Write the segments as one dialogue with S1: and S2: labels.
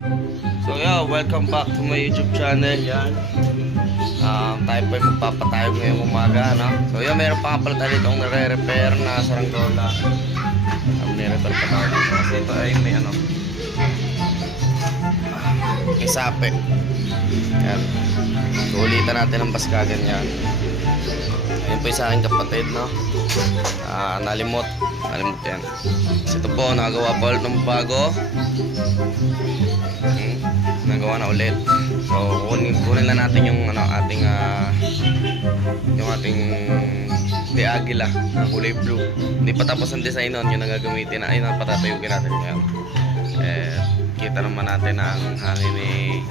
S1: So yeah, welcome back to my YouTube channel. Yan. Um, tayo po ay magpapatayo ngayong umaga, no? So yeah, meron pa pala tayo itong nare-repair na saranggola. Um, nire-repair pa tayo dito. Ito ay may ano, may sape. Yan. So ulitan natin ang baskagan yan. Ayun po yung sa aking kapatid, no? Ah, nalimot. Nalimot yan. So ito po, nagawa pa ulit ng bago. Hmm, nagawa na ulit. So, kunin, kunin na natin yung ano, ating ah, yung ating de agila na kulay blue. Hindi pa tapos ang design nun, yun ang gagamitin na, ayun ang patatayugin natin ngayon. Eh, kita naman natin na ang hangin eh,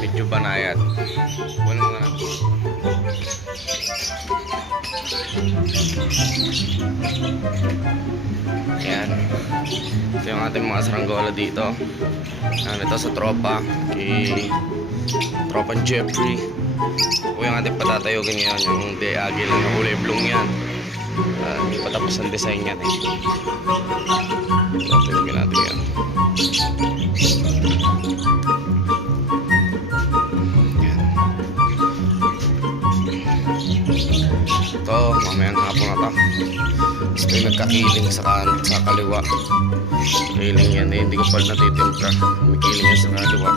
S1: medyo banayad. Kunin mo na. Yan. Ito yung ating mga saranggola dito. Yan, ito sa tropa. Kay Tropa Jeffrey. O yung ating patatayogin ngayon. Yung de agila na kulay blue yan. Ah, Hindi ang design yan eh. Patatayogin natin. Yan. Mamayang hapon na to. Gusto yung nagkakiling sa, kan sa kaliwa. Kiling yan eh, hindi ko pala natitimpra. May kiling yan sa kaliwa.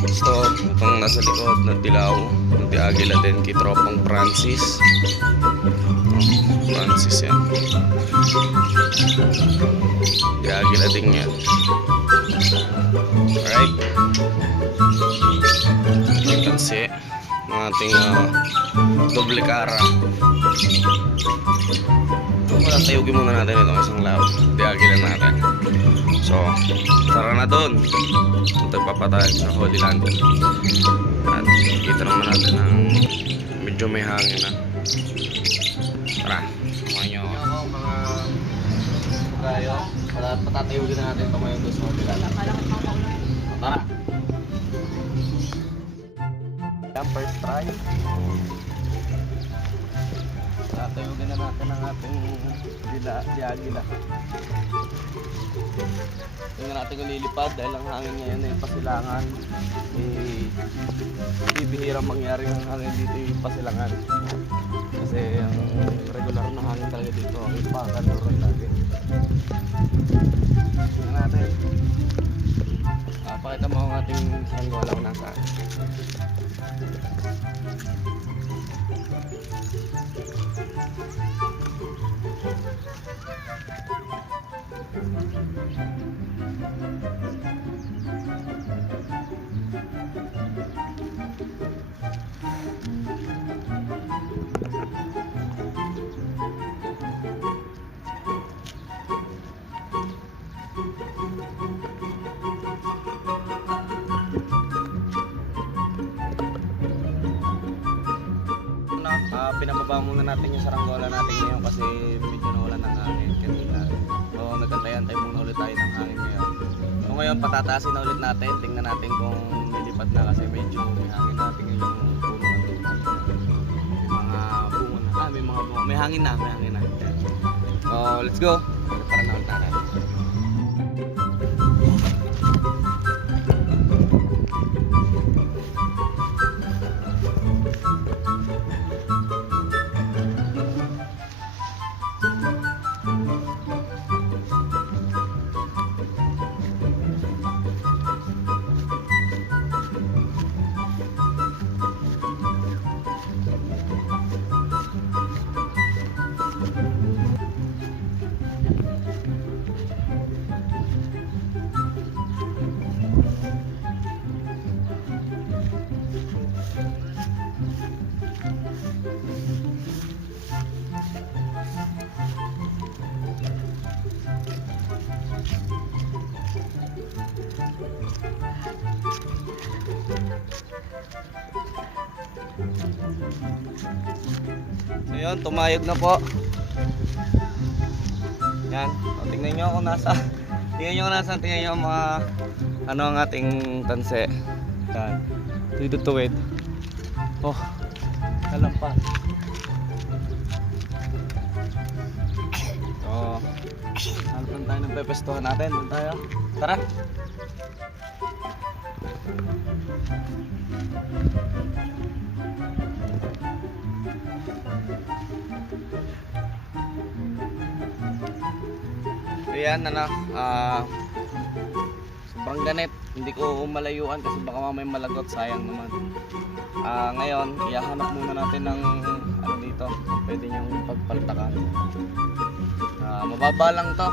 S1: Gusto, itong nasa likod ng dilaw, ng diagila din kay Tropang Francis. Francis yan. Diagila din yan. Ng ating ah, doble cara. Wala, tayugin muna natin itong isang lab. Diagilan natin. So, tara na doon. Ito papatay sa Holy Land. At kita naman natin ang medyo may hangin na. Tara, kumain nyo. mga tayo. Para patatayugin na natin ito ngayon doon sa Holy Land. Tara. Yan, first try. Tatayugin na natin ang ating dila, diagila. Tingnan natin kung lilipad dahil ang hangin ngayon ay pasilangan. Eh, hindi bihirang mangyari ang hangin dito yung pasilangan. Kasi ang regular na hangin talaga dito ang ipakaluran lagi. Tingnan natin. Pakita mo ang ating sanggolang nasaan. Thank you. Pinababa muna natin yung saranggola natin ngayon kasi medyo nawalan ng hangin kanina. So nagantay-antay muna ulit tayo ng hangin ngayon. So ngayon patataasin na ulit natin, tingnan natin kung nilipad na kasi medyo may hangin natin yung puno ng lupa. May mga bunga na, ah may mga bunga, may hangin na, may hangin na. So let's go, para na ulit natin. yun tumayog na po yan o, tingnan nyo kung nasa tingnan nyo kung nasa tingnan nyo mga ano ang ating tanse yan dito to oh kalampas oh Hanapin tayo ng pepestuhan natin. Doon tayo. Tara! Yan, ano, ah, sobrang ganit. Hindi ko malayuan kasi baka mamay malagot, sayang naman. Ah, ngayon, ihahanap muna natin ng ano dito, pwede niyang pagpaltakan. Ah, mababa lang to.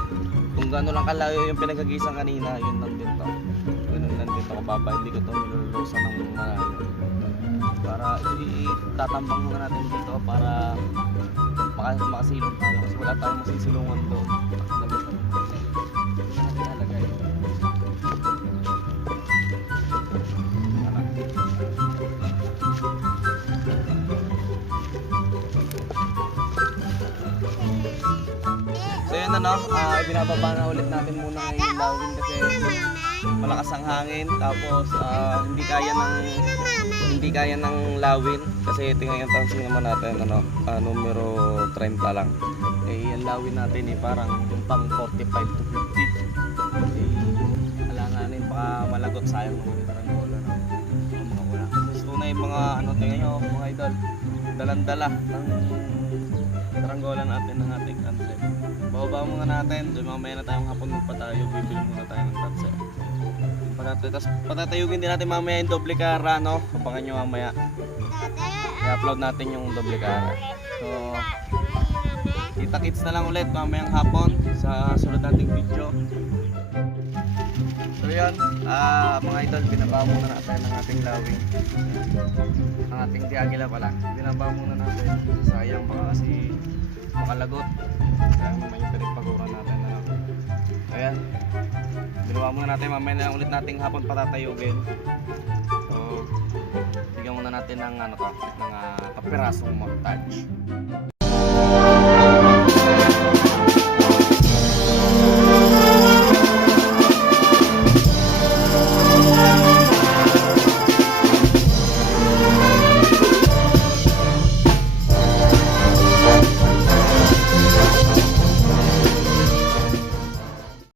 S1: Kung gano'n lang kalayo yung pinagagisan kanina, yun lang din to. Ganun lang din to kababa, hindi ko to nilulusan ng malayo. Para itatambang muna natin dito para maka, makasilong tayo kasi wala tayong masisilungan doon. Yun ano, ah binababa na ulit natin muna yung lawin kasi malakas ang hangin tapos ah, hindi kaya ng hindi kaya ng lawin kasi tingnan yung tansing naman natin ano, ah, numero 30 lang. Eh yung lawin natin eh parang yung pang 45 to 50. Kasi alanganin baka malagot sayang naman yung tarangola no. Mga wala. Tapos tunay mga ano tingnan nyo mga idol dalandala ng taranggola natin ng ating concept. Bababa muna natin, doon mamaya na tayong hapon magpatayo, bibili muna tayo ng concept. Patat- Tapos patatayugin din natin mamaya yung doble kara, no? Abangan nyo mamaya. I-upload natin yung doble kara. So, kita-kits na lang ulit mamayang hapon sa sunod nating video. So yun, ah mga idol, binaba muna natin ang ating lawing. Ang ating diagila pala. Binaba muna natin. Sayang baka kasi makalagot. Sayang naman pinagpaguran natin. Ano. Ayan. Binaba muna natin. Mamaya na ulit nating hapon patatayugin. So, bigyan muna natin ng ano to, ng uh, kapirasong montage.